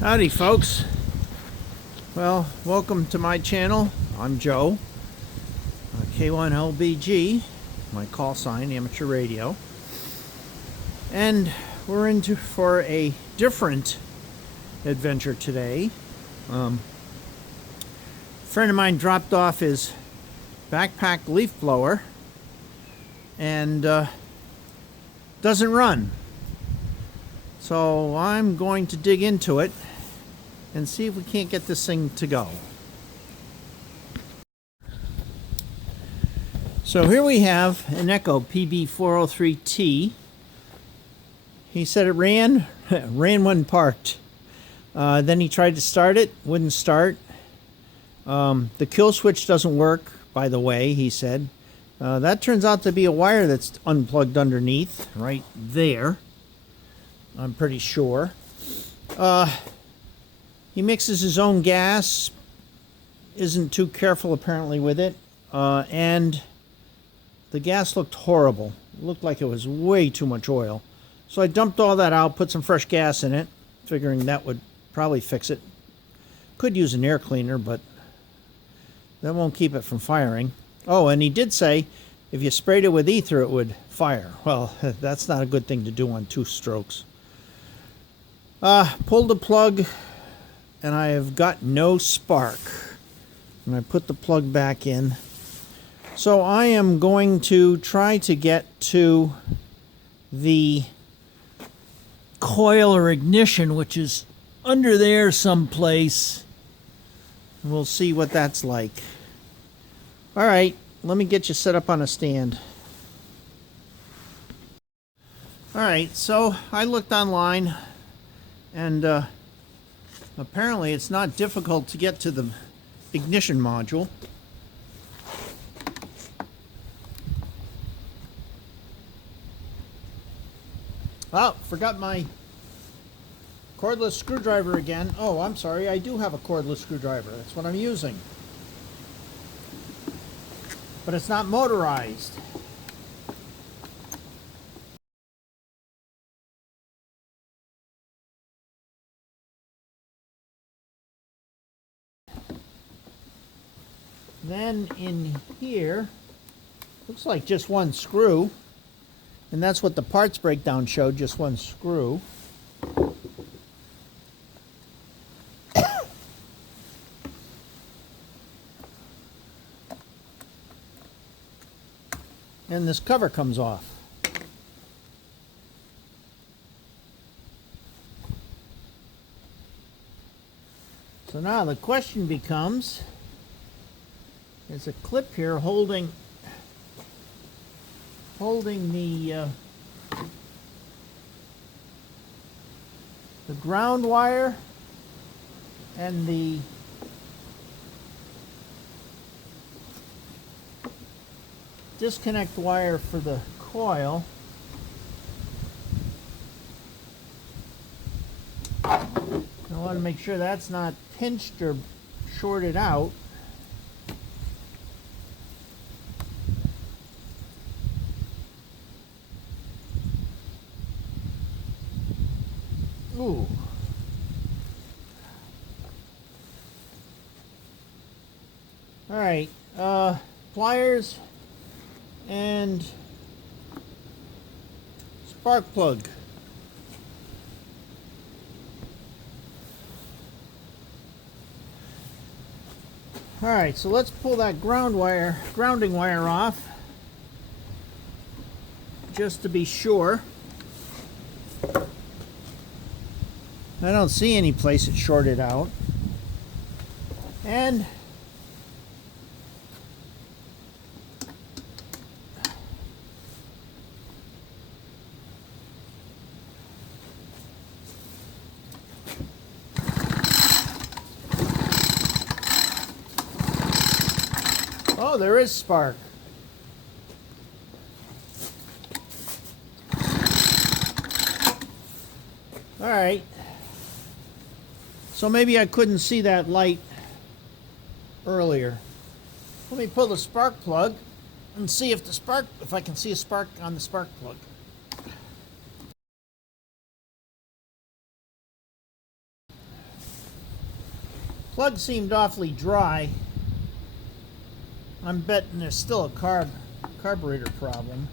Howdy folks. Well, welcome to my channel. I'm Joe, K1LBG, my call sign, amateur radio. And we're into for a different adventure today. A friend of mine dropped off his backpack leaf blower and doesn't run. So I'm going to dig into it and see if we can't get this thing to go. So here we have an Echo PB403T. He said it ran when parked. Then he tried to start it, wouldn't start. The kill switch doesn't work, by the way, he said. That turns out to be a wire that's unplugged underneath, right there. I'm pretty sure. He mixes his own gas, isn't too careful apparently with it, and the gas looked horrible. It looked like it was way too much oil. So I dumped all that out, put some fresh gas in it, figuring that would probably fix it. Could use an air cleaner, but that won't keep it from firing. Oh, and he did say if you sprayed it with ether, it would fire. Well, that's not a good thing to do on 2 strokes. Pulled the plug, and I have got no spark. And I put the plug back in. So I am going to try to get to the coil or ignition, which is under there someplace. We'll see what that's like. All right, let me get you set up on a stand. All right, so I looked online, and apparently it's not difficult to get to the ignition module. Oh, forgot my cordless screwdriver again. Oh, I'm sorry, I do have a cordless screwdriver. That's what I'm using. But it's not motorized. Then in here, looks like just one screw. And that's what the parts breakdown showed, just one screw. And this cover comes off. So now the question becomes, there's a clip here holding the ground wire and the disconnect wire for the coil. I want to make sure that's not pinched or shorted out. Ooh. All right, pliers and spark plug. All right, so let's pull that grounding wire off, just to be sure. I don't see any place it's shorted out. And oh, there is spark. All right. So maybe I couldn't see that light earlier. Let me pull the spark plug and see if I can see a spark on the spark plug. Plug seemed awfully dry. I'm betting there's still a carburetor problem.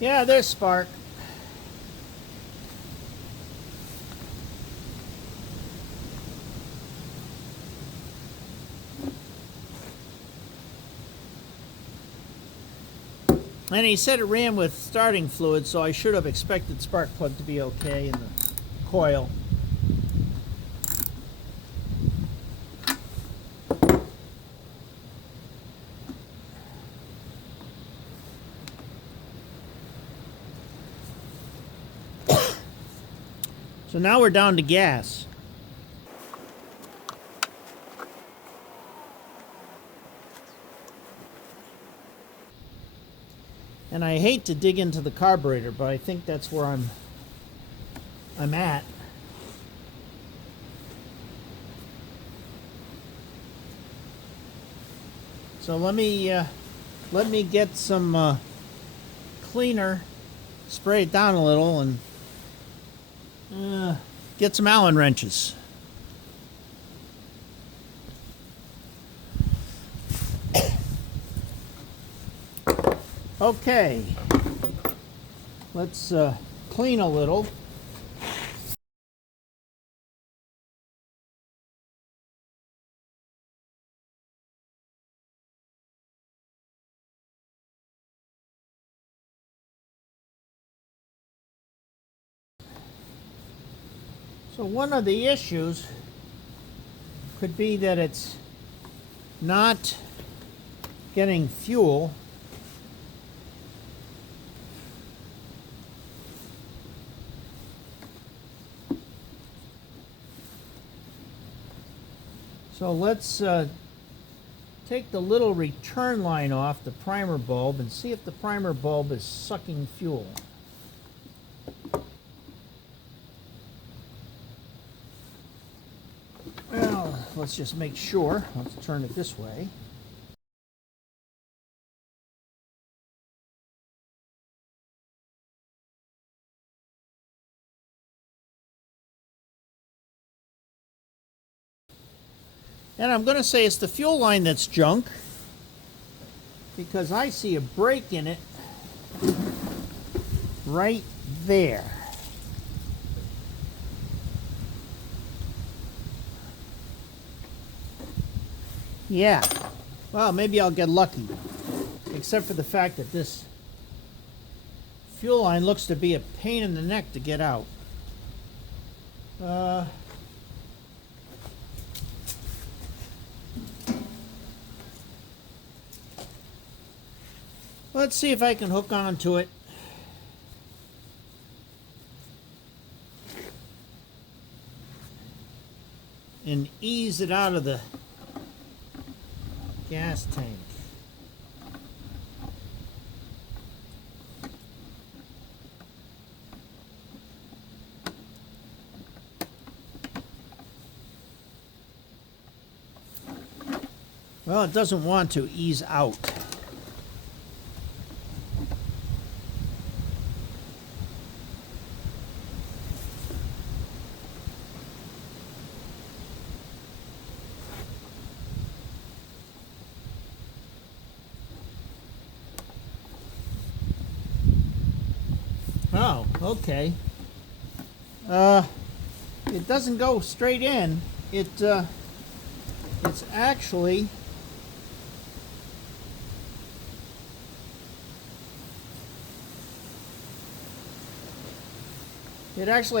Yeah, there's spark. And he said it ran with starting fluid, so I should have expected spark plug to be okay in the coil. So now we're down to gas. And I hate to dig into the carburetor, but I think that's where I'm at. So let me get some cleaner, spray it down a little, and get some Allen wrenches. Okay, let's clean a little. So one of the issues could be that it's not getting fuel. So let's take the little return line off the primer bulb and see if the primer bulb is sucking fuel. Well, let's just make sure. Let's turn it this way. And I'm going to say it's the fuel line that's junk, because I see a break in it right there. Yeah, well, maybe I'll get lucky, except for the fact that this fuel line looks to be a pain in the neck to get out. Let's see if I can hook onto it. And ease it out of the gas tank. Well, it doesn't want to ease out. Oh, okay. It doesn't go straight in. It's actually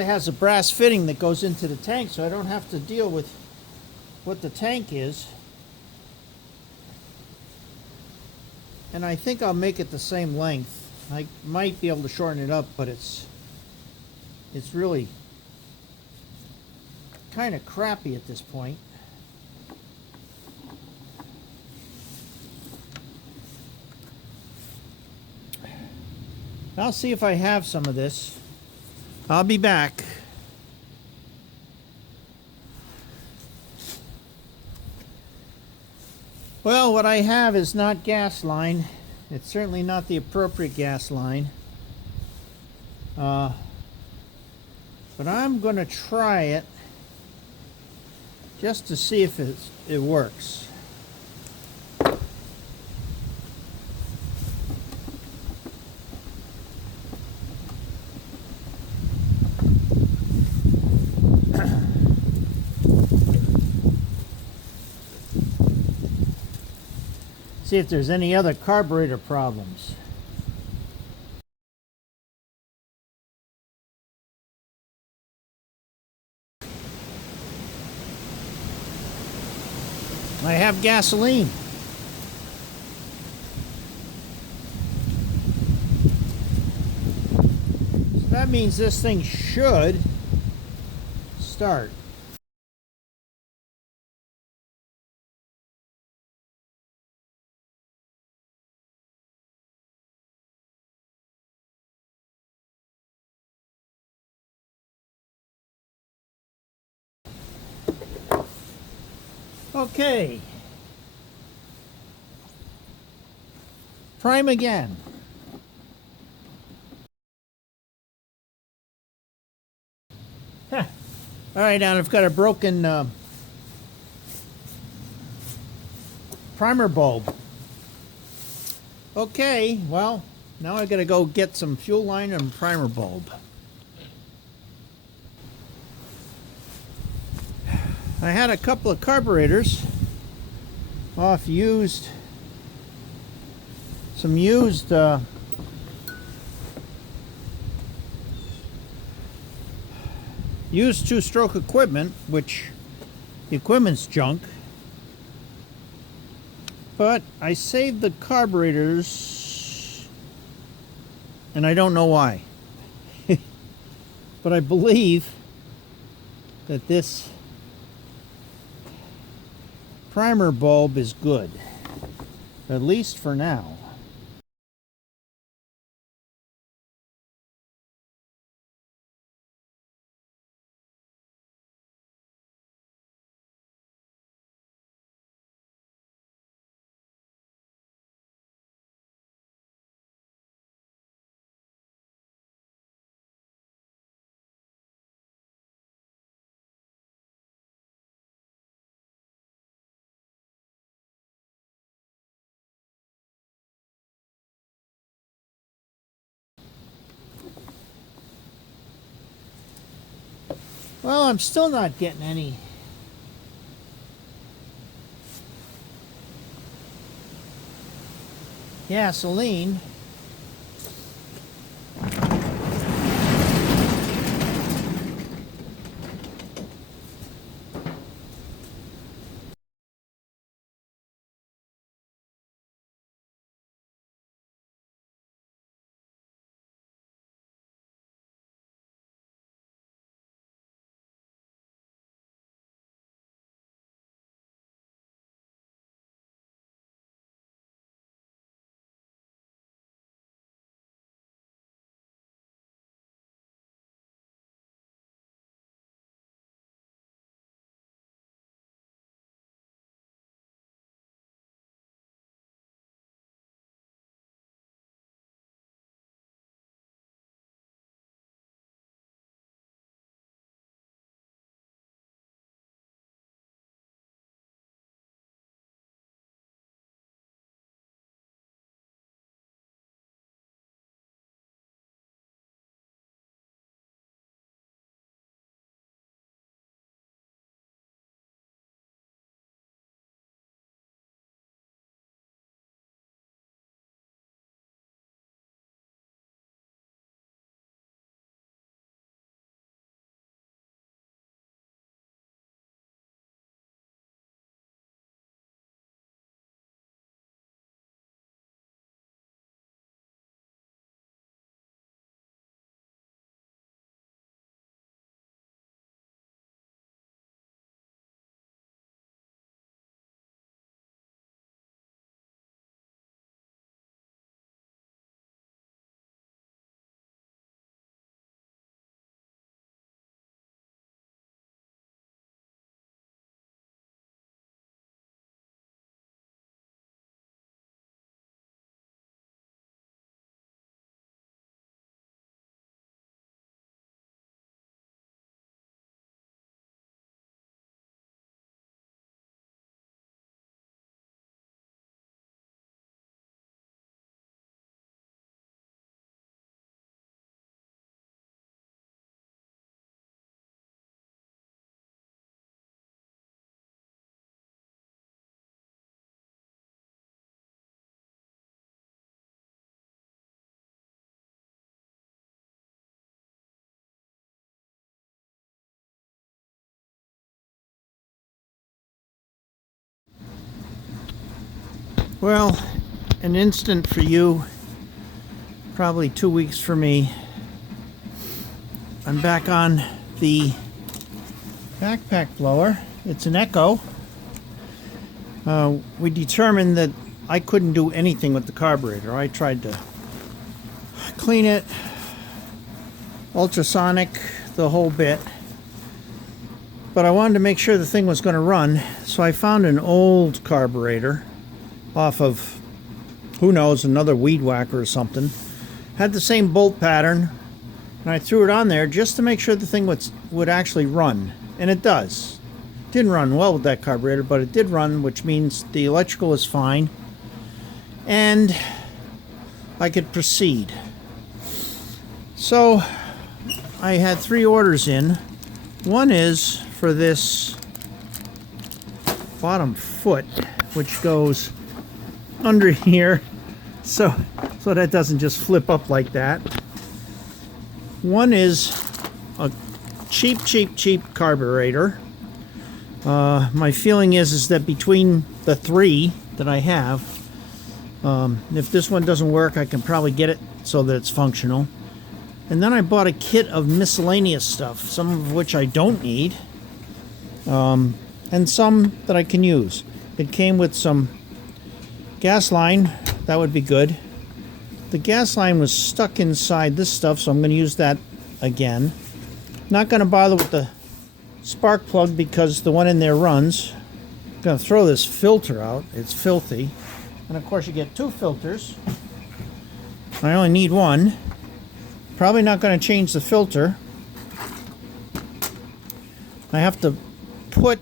has a brass fitting that goes into the tank, so I don't have to deal with what the tank is. And I think I'll make it the same length. I might be able to shorten it up, but it's really kind of crappy at this point. I'll see if I have some of this. I'll be back. Well, what I have is not gas line. It's certainly not the appropriate gas line. But I'm going to try it just to see if it works. See if there's any other carburetor problems. I have gasoline. So that means this thing should start. Okay. Prime again. Huh. All right, now I've got a broken primer bulb. Okay, well, now I gotta go get some fuel line and primer bulb. I had a couple of carburetors off used, some used two-stroke equipment, which the equipment's junk. But I saved the carburetors, and I don't know why. But I believe that this primer bulb is good, at least for now. Well, I'm still not getting any gasoline. Well, an instant for you, probably 2 weeks for me. I'm back on the backpack blower. It's an Echo. We determined that I couldn't do anything with the carburetor. I tried to clean it, ultrasonic, the whole bit. But I wanted to make sure the thing was going to run, so I found an old carburetor off of, who knows, another weed whacker or something. Had the same bolt pattern, and I threw it on there just to make sure the thing would actually run. And it does. Didn't run well with that carburetor, but it did run, which means the electrical is fine. And I could proceed. So I had 3 orders in. One is for this bottom foot, which goes under here, so that doesn't just flip up like that. One is a cheap carburetor. My feeling is that between the 3 that I have, if this one doesn't work, I can probably get it so that it's functional. And then I bought a kit of miscellaneous stuff, some of which I don't need, and some that I can use. It came with some gas line. That would be good. The gas line was stuck inside this stuff, so I'm going to use that again. Not going to bother with the spark plug because the one in there runs. I'm going to throw this filter out. It's filthy. And of course you get 2 filters. I only need 1. Probably not going to change the filter. I have to put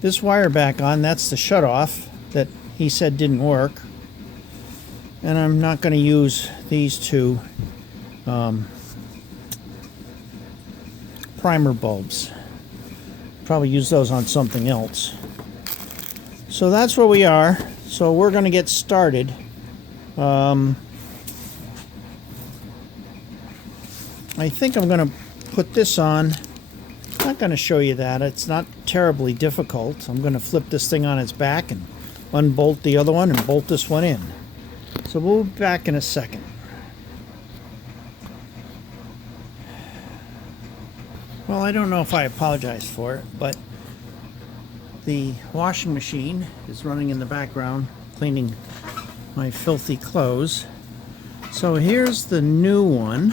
this wire back on. That's the shutoff that he said didn't work. And I'm not going to use these 2 primer bulbs. Probably use those on something else. So that's where we are. So we're going to get started. I think I'm going to put this on. I'm not going to show you that. It's not terribly difficult. I'm going to flip this thing on its back and unbolt the other one and bolt this one in. So we'll be back in a second. Well, I don't know if I apologized for it, but the washing machine is running in the background, cleaning my filthy clothes. So here's the new one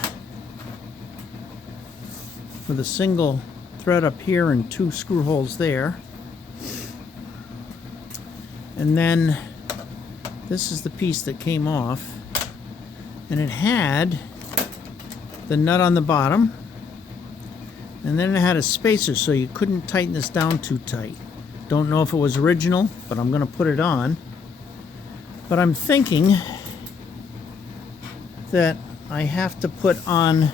with a single thread up here and 2 screw holes there. And then this is the piece that came off, and it had the nut on the bottom, and then it had a spacer so you couldn't tighten this down too tight. Don't know if it was original, but I'm going to put it on. But I'm thinking that I have to put on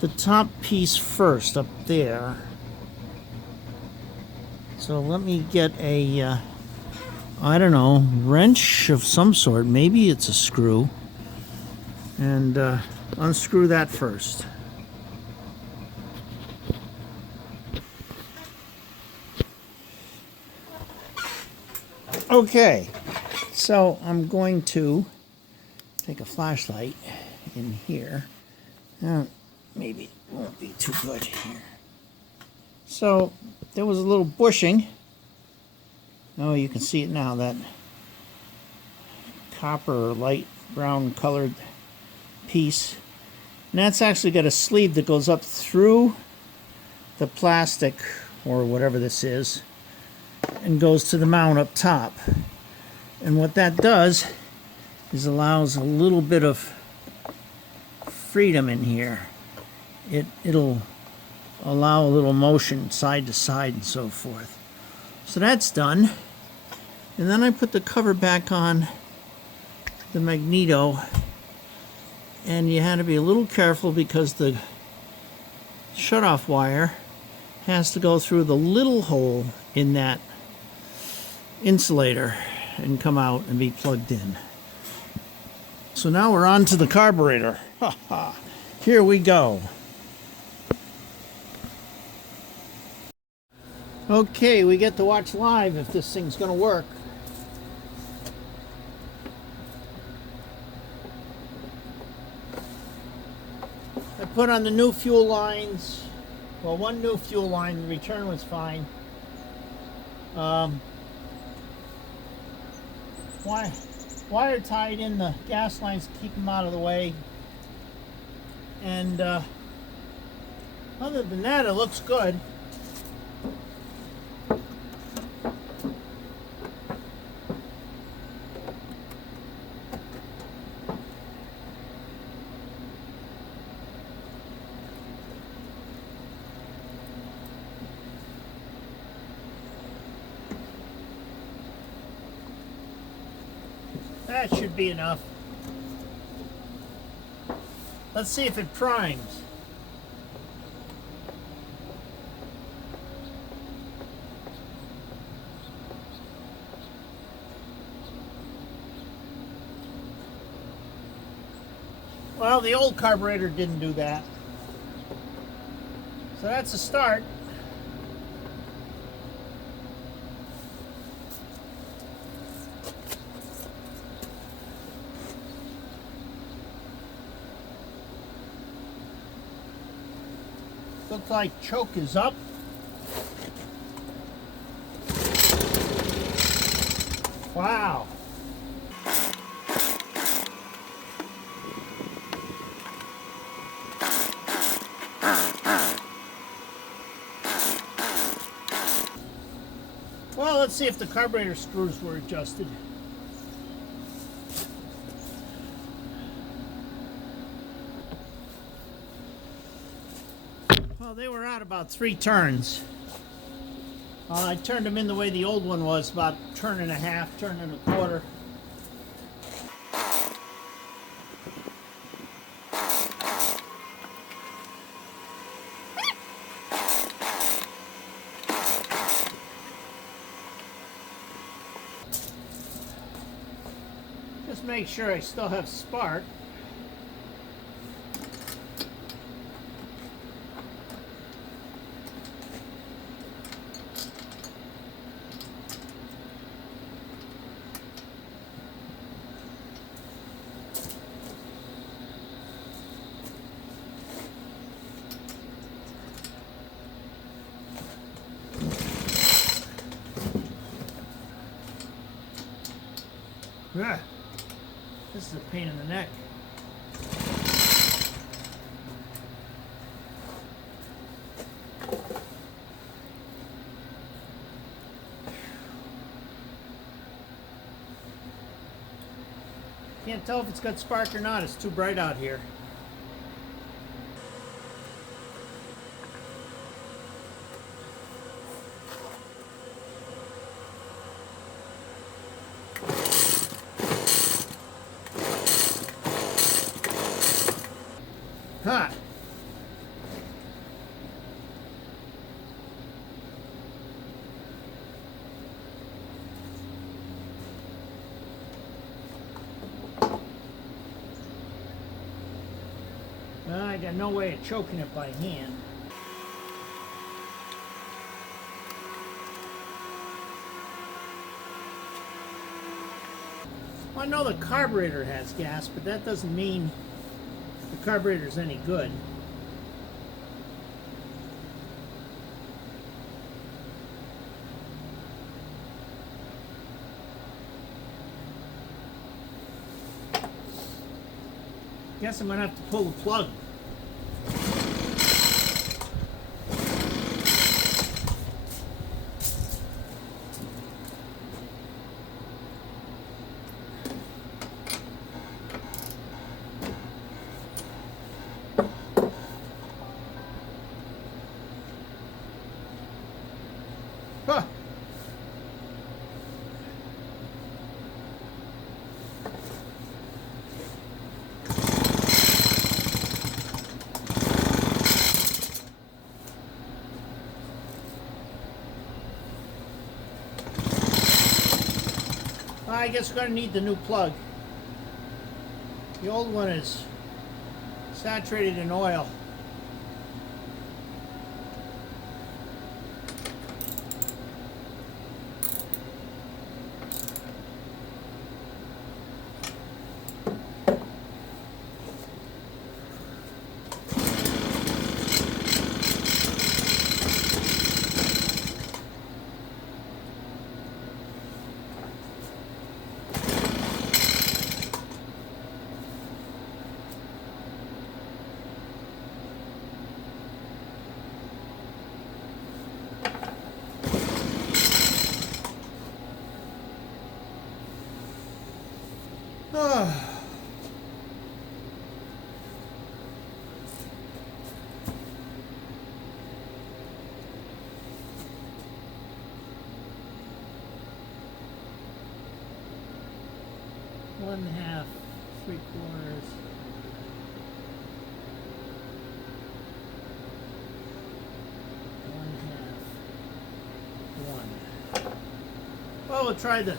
the top piece first up there. So let me get a I don't know, wrench of some sort. Maybe it's a screw. And unscrew that first. Okay, so I'm going to take a flashlight in here. Maybe it won't be too good here. So there was a little bushing. Oh, you can see it now, that copper or light brown colored piece. And that's actually got a sleeve that goes up through the plastic, or whatever this is, and goes to the mount up top. And what that does is allows a little bit of freedom in here. It'll allow a little motion side to side and so forth. So that's done. And then I put the cover back on the magneto, and you had to be a little careful because the shutoff wire has to go through the little hole in that insulator and come out and be plugged in. So now we're on to the carburetor. Here we go. Okay, we get to watch live if this thing's going to work. put on the new fuel lines. Well, one new fuel line, the return was fine. Wire tied in the gas lines to keep them out of the way. And other than that, it looks good. That should be enough. Let's see if it primes. Well, the old carburetor didn't do that. So that's a start. Looks like choke is up. Wow. Well, let's see if the carburetor screws were adjusted. Well, they were out about 3 turns. I turned them in the way the old one was, about a turn and a half, turn and a quarter. Just make sure I still have spark. Ugh. This is a pain in the neck. Can't tell if it's got spark or not. It's too bright out here. Huh. I got no way of choking it by hand. Well, I know the carburetor has gas, but that doesn't mean the carburetor's any good. Guess I'm gonna have to pull the plug. Huh. I guess we're going to need the new plug. The old one is saturated in oil. One half, 3/4. One half. One. Well, we'll try the.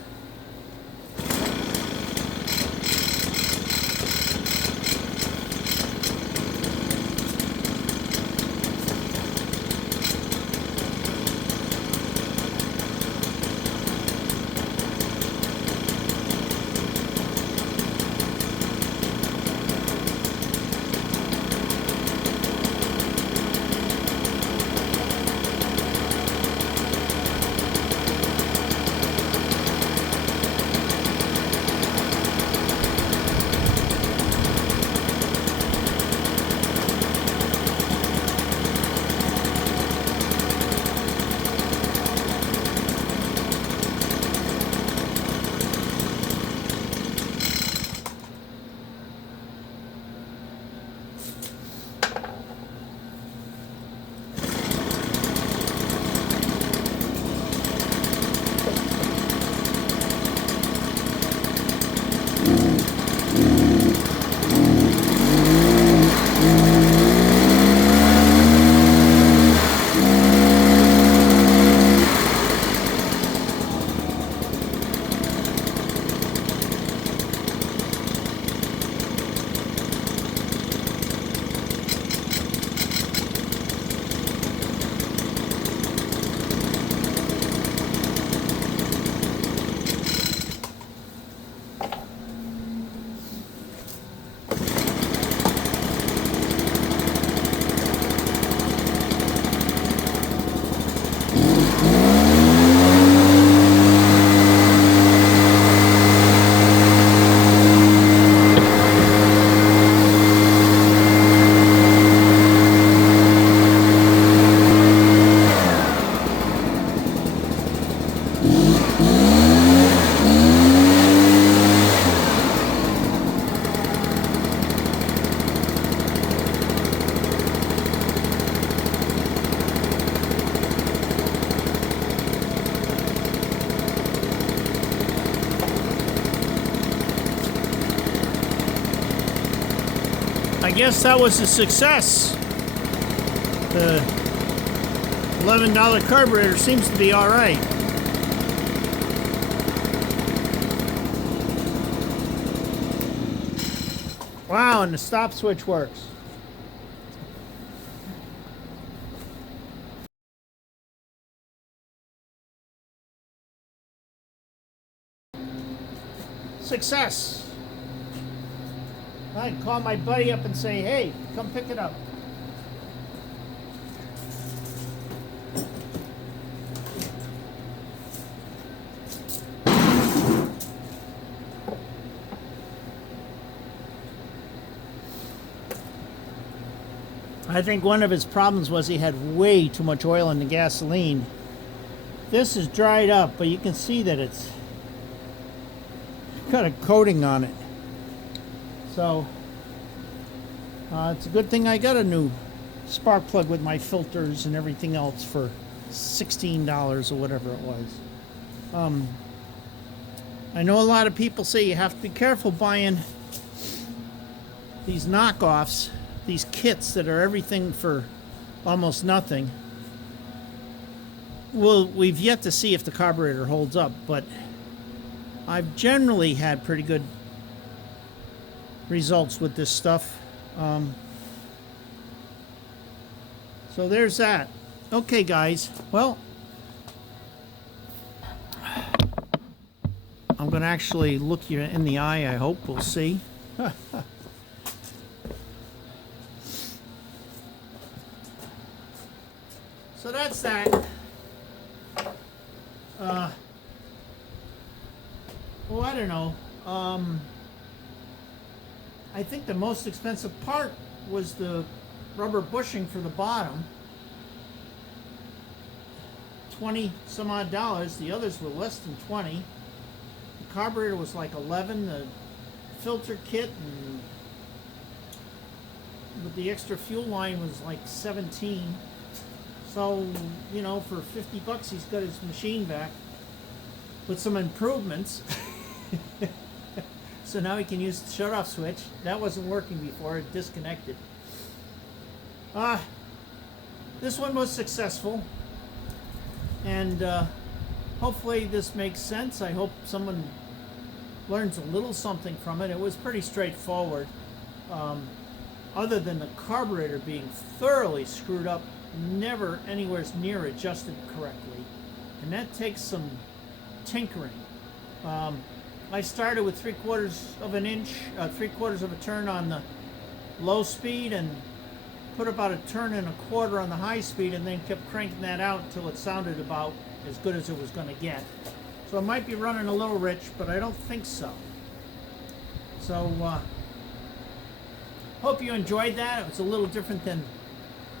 I guess that was a success. The $11 carburetor seems to be all right. Wow, and the stop switch works. Success. I'd call my buddy up and say, hey, come pick it up. I think one of his problems was he had way too much oil in the gasoline. This is dried up, but you can see that it's got a coating on it. So it's a good thing I got a new spark plug with my filters and everything else for $16 or whatever it was. I know a lot of people say you have to be careful buying these knockoffs, these kits that are everything for almost nothing. Well, we've yet to see if the carburetor holds up, but I've generally had pretty good results with this stuff. So there's that. Okay, guys. Well, I'm going to actually look you in the eye, I hope. We'll see. So that's that. Well, I don't know. I think the most expensive part was the rubber bushing for the bottom. 20 some odd dollars. The others were less than 20. The carburetor was like 11. The filter kit, and with the extra fuel line was like 17. So, you know, for 50 bucks he's got his machine back with some improvements. So now he can use the shut-off switch. That wasn't working before, it disconnected. This one was successful, and hopefully this makes sense. I hope someone learns a little something from it. It was pretty straightforward, other than the carburetor being thoroughly screwed up, never anywhere near adjusted correctly, and that takes some tinkering. I started with 3/4 of an inch, 3/4 of a turn on the low speed, and put about a turn and a quarter on the high speed, and then kept cranking that out until it sounded about as good as it was going to get. So it might be running a little rich, but I don't think so. So hope you enjoyed that. It was a little different than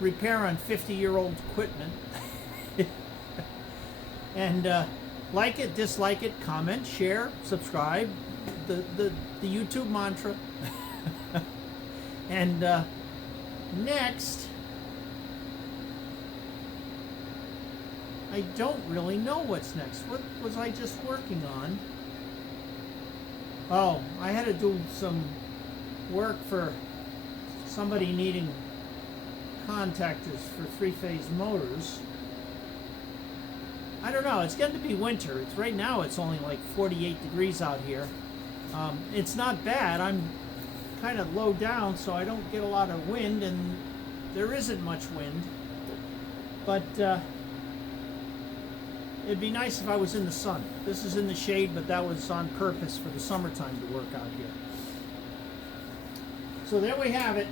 repair on 50-year-old equipment. And like it, dislike it, comment, share, subscribe, the YouTube mantra. And next, I don't really know what's next. What was I just working on? Oh, I had to do some work for somebody needing contactors for 3-phase motors. I don't know, it's getting to be winter. Right now it's only like 48 degrees out here. It's not bad. I'm kind of low down, so I don't get a lot of wind, and there isn't much wind. But it'd be nice if I was in the sun. This is in the shade, but that was on purpose for the summertime to work out here. So there we have it.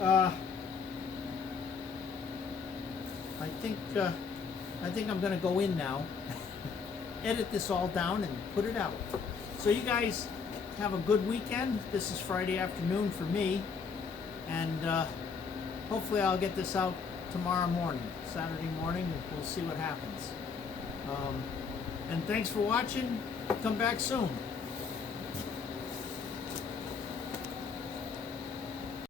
I think I'm going to go in now, edit this all down, and put it out. So you guys have a good weekend. This is Friday afternoon for me, and hopefully I'll get this out tomorrow morning, Saturday morning, and we'll see what happens. And thanks for watching. Come back soon.